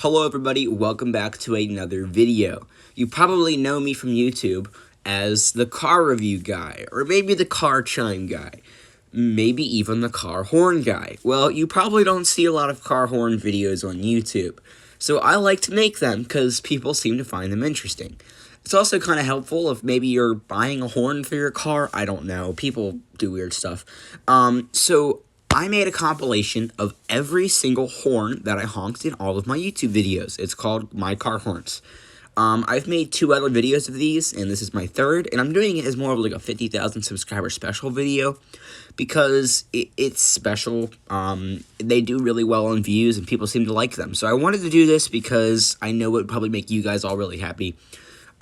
Hello everybody, welcome back to another video. You probably know me from YouTube as the car review guy, or maybe the car chime guy, maybe even the car horn guy. Well, you probably don't see a lot of car horn videos on YouTube, so I like to make them because people seem to find them interesting. It's also kind of helpful if maybe you're buying a horn for your car. I don't know, people do weird stuff. So I made a compilation of every single horn that I honked in all of my YouTube videos. It's called My Car Horns. I've made 2 other videos of these, and this is my 3rd, and I'm doing it as more of like a 50,000 subscriber special video, because it's special. They do really well on views, and people seem to like them. So I wanted to do this because I know it would probably make you guys all really happy.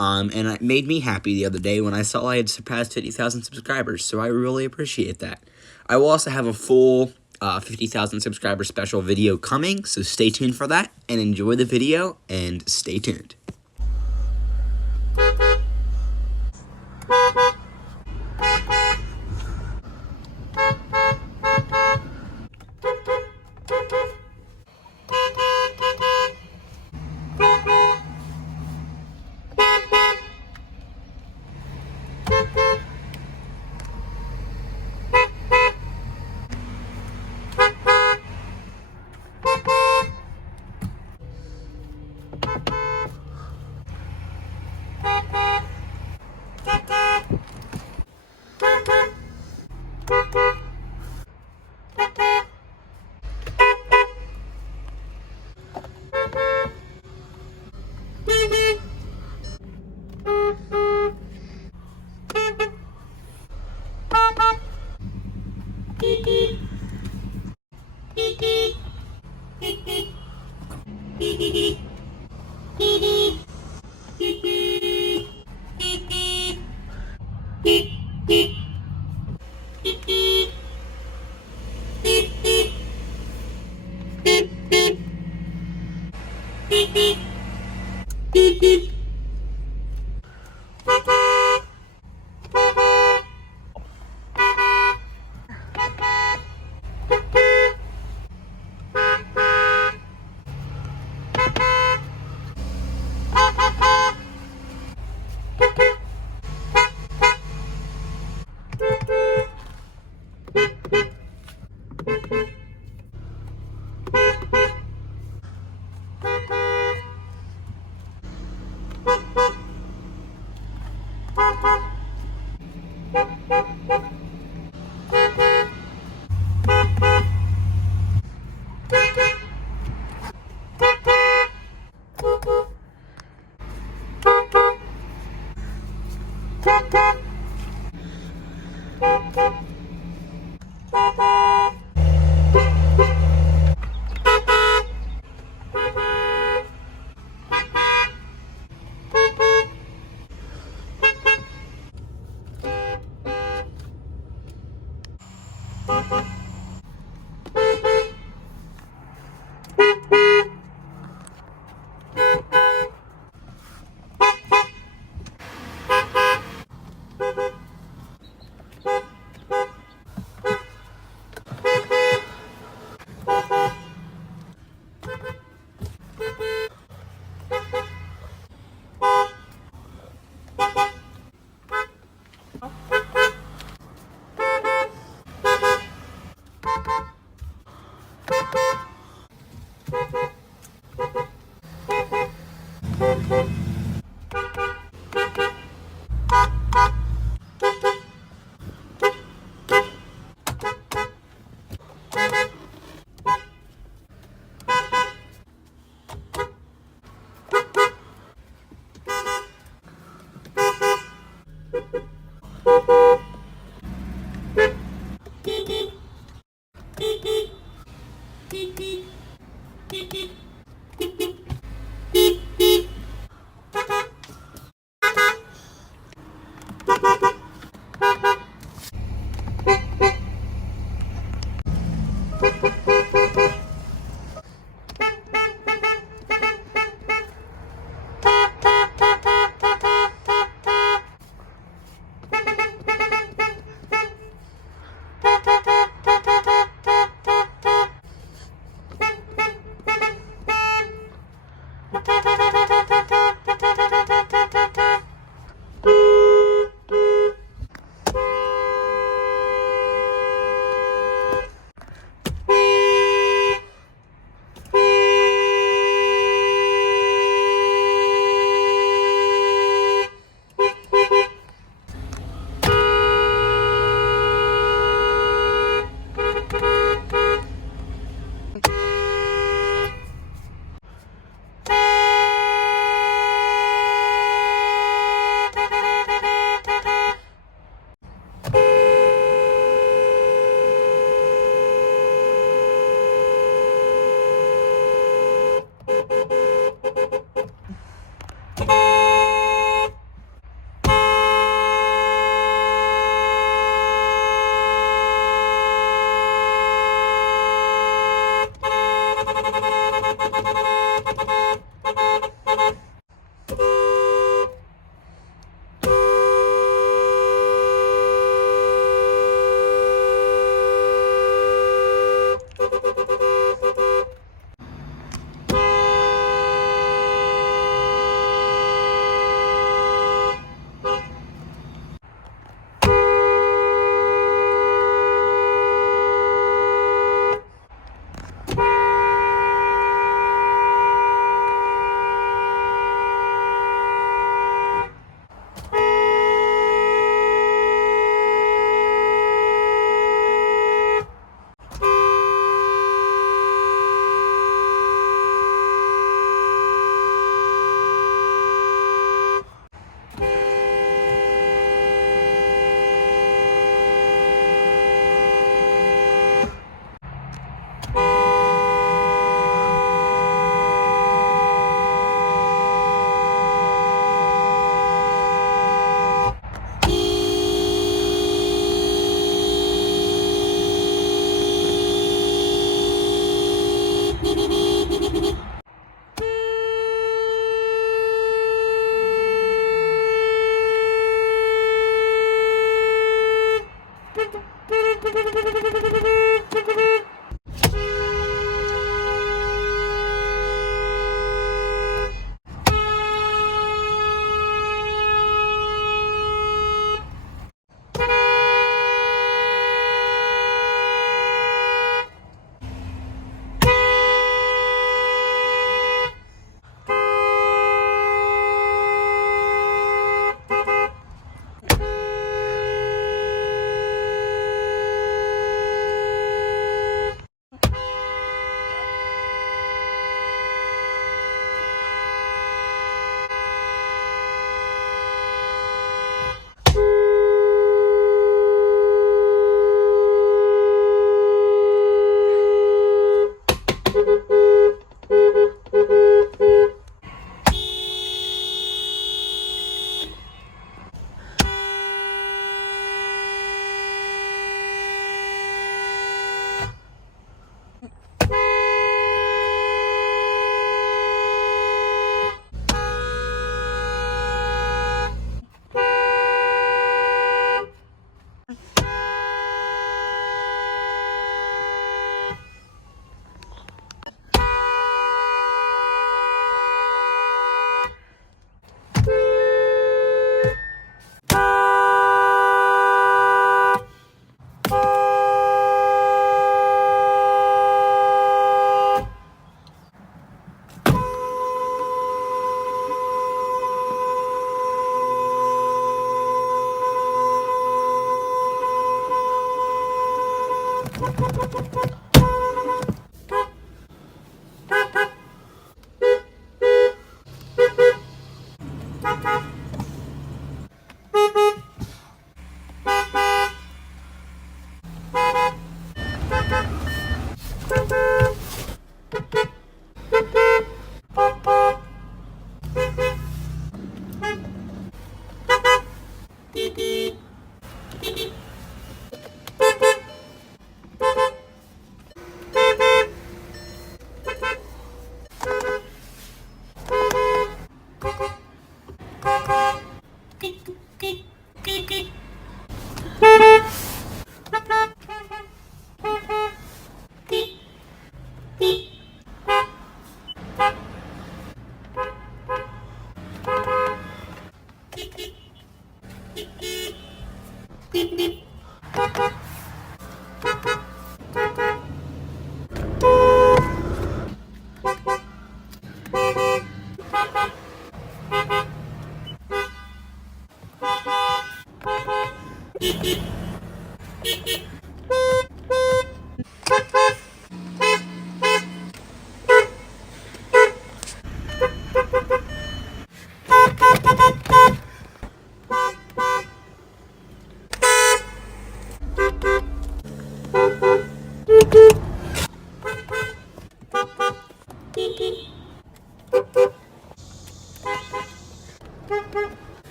And it made me happy the other day when I saw I had surpassed 50,000 subscribers, so I really appreciate that. I will also have a full 50,000 subscriber special video coming, so stay tuned for that, and enjoy the video, and stay tuned.